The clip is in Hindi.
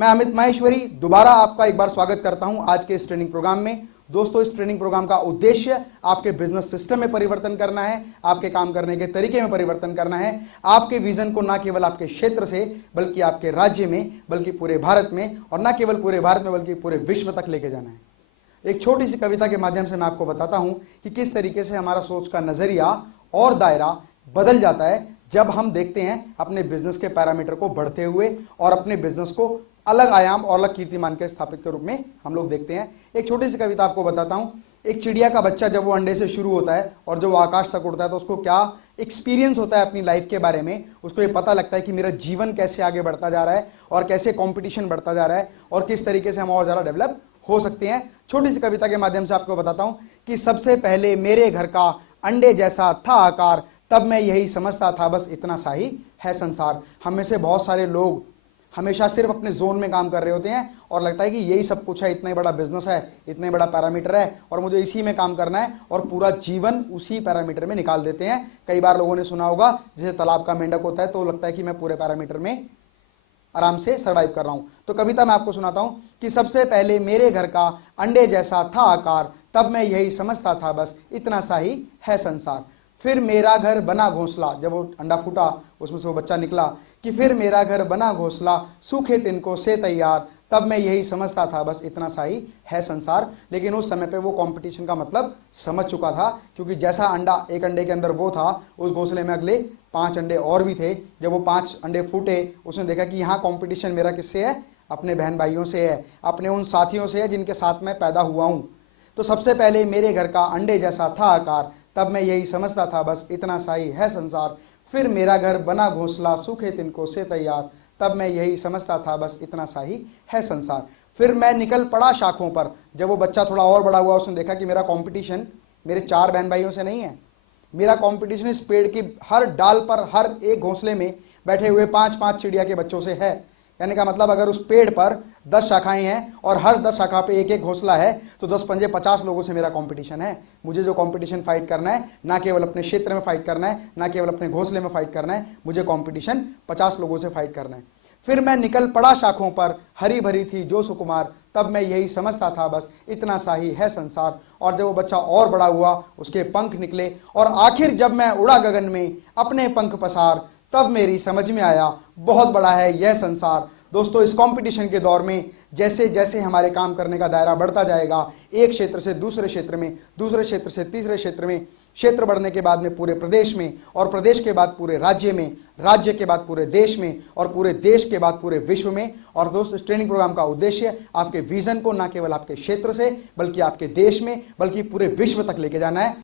मैं अमित माहेश्वरी दोबारा आपका एक बार स्वागत करता हूं आज के इस ट्रेनिंग प्रोग्राम में। दोस्तों, इस ट्रेनिंग प्रोग्राम का उद्देश्य आपके बिजनेस सिस्टम में परिवर्तन करना है, आपके काम करने के तरीके में परिवर्तन करना है, आपके विजन को ना केवल आपके क्षेत्र से बल्कि आपके राज्य में, बल्कि पूरे भारत में, और ना केवल पूरे भारत में बल्कि पूरे विश्व तक लेके जाना है। एक छोटी सी कविता के माध्यम से मैं आपको बताता हूं कि किस तरीके से हमारा सोच का नजरिया और दायरा बदल जाता है जब हम देखते हैं अपने बिजनेस के पैरामीटर को बढ़ते हुए और अपने बिजनेस को अलग आयाम और अलग कीर्तिमान के स्थापित के रूप में हम लोग देखते हैं। एक छोटी सी कविता आपको बताता हूं। एक चिड़िया का बच्चा जब वो अंडे से शुरू होता है और जब वो आकाश तक उड़ता है तो उसको क्या एक्सपीरियंस होता है अपनी लाइफ के बारे में, उसको ये पता लगता है कि मेरा जीवन कैसे आगे बढ़ता जा रहा है और कैसे कंपटीशन बढ़ता जा रहा है और किस तरीके से हम और ज़्यादा डेवलप हो सकते हैं। छोटी सी कविता के माध्यम से आपको बताता हूं कि सबसे पहले मेरे घर का अंडे जैसा था आकार, तब मैं यही समझता था बस इतना सा ही है संसार। हम में से बहुत सारे लोग हमेशा सिर्फ अपने जोन में काम कर रहे होते हैं और लगता है कि यही सब कुछ है, इतना ही बड़ा बिजनेस है, इतना ही बड़ा पैरामीटर है और मुझे इसी में काम करना है, और पूरा जीवन उसी पैरामीटर में निकाल देते हैं। कई बार लोगों ने सुना होगा जैसे तालाब का मेंढक होता है तो लगता है कि मैं पूरे पैरामीटर में आराम से सर्वाइव कर रहा हूं। तो कविता मैं आपको सुनाता हूं कि सबसे पहले मेरे घर का अंडे जैसा था आकार, तब मैं यही समझता था बस इतना सा ही है संसार। फिर मेरा घर बना घोंसला, जब वो अंडा फूटा उसमें से वो बच्चा निकला कि फिर मेरा घर बना घोंसला सूखे तिनकों से तैयार, तब मैं यही समझता था बस इतना सा ही है संसार। लेकिन उस समय पे वो कंपटीशन का मतलब समझ चुका था, क्योंकि जैसा अंडा, एक अंडे के अंदर वो था, उस घोंसले में अगले 5 अंडे और भी थे। जब वो 5 अंडे फूटे उसने देखा कि यहाँ कंपटीशन मेरा किससे है, अपने बहन भाइयों से है, अपने उन साथियों से है जिनके साथ मैं पैदा हुआ हूँ। तो सबसे पहले मेरे घर का अंडे जैसा था आकार, तब मैं यही समझता था बस इतना सा ही है संसार। फिर मेरा घर बना घोंसला सूखे तिनकों से तैयार, तब मैं यही समझता था बस इतना सा ही है संसार। फिर मैं निकल पड़ा शाखों पर, जब वो बच्चा थोड़ा और बड़ा हुआ उसने देखा कि मेरा कंपटीशन मेरे 4 बहन भाइयों से नहीं है, मेरा कंपटीशन इस पेड़ की हर डाल पर, हर एक घोंसले में बैठे हुए 5-5 चिड़िया के बच्चों से है। कहने का मतलब अगर उस पेड़ पर 10 शाखाएं हैं और हर 10 शाखा पे एक एक घोंसला है तो 10 पंजे 50 लोगों से मेरा कंपटीशन है। मुझे जो कंपटीशन फाइट करना है, ना केवल अपने क्षेत्र में फाइट करना है, ना केवल अपने घोंसले में फाइट करना है, मुझे कंपटीशन 50 लोगों से फाइट करना है। फिर मैं निकल पड़ा शाखों पर, हरी भरी थी जो सुकुमार, तब मैं यही समझता था बस इतना सा ही है संसार। और जब वो बच्चा और बड़ा हुआ उसके पंख निकले और आखिर जब मैं उड़ा गगन में अपने पंख पसार, तब मेरी समझ में आया बहुत बड़ा है यह संसार। दोस्तों, इस कंपटीशन के दौर में जैसे जैसे हमारे काम करने का दायरा बढ़ता जाएगा, एक क्षेत्र से दूसरे क्षेत्र में, दूसरे क्षेत्र से तीसरे क्षेत्र में, क्षेत्र बढ़ने के बाद में पूरे प्रदेश में, और प्रदेश के बाद पूरे राज्य में, राज्य के बाद पूरे देश में, और पूरे देश के बाद पूरे विश्व में। और दोस्तों, इस ट्रेनिंग प्रोग्राम का उद्देश्य आपके विजन को ना केवल आपके क्षेत्र से बल्कि आपके देश में बल्कि पूरे विश्व तक लेके जाना है।